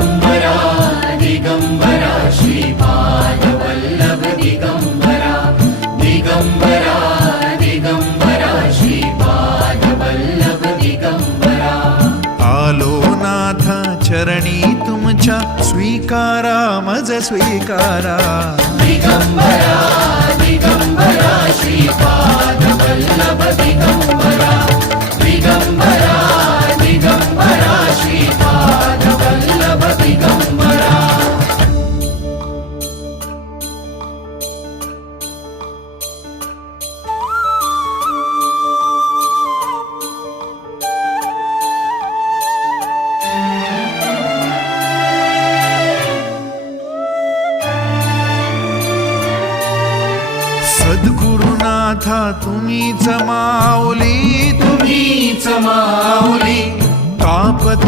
दिगंबरा दिगंबरा श्रीपाद वल्लभ दिगंबरा दिगंबरा दिगंबरा श्रीपाद वल्लभ दिगंबरा आलो नाथ चरणी तुमच्या स्वीकारा मज स्वीकारा दिगंबरा दिगंबरा श्रीपाद वल्लभ दिगंबरा दिगंबरा दिगंबरा श्रीपाद वल्लभ दिगंबरा सद्गुरुनाथा तुम्हीच माऊली तुम्हीच माऊली तापत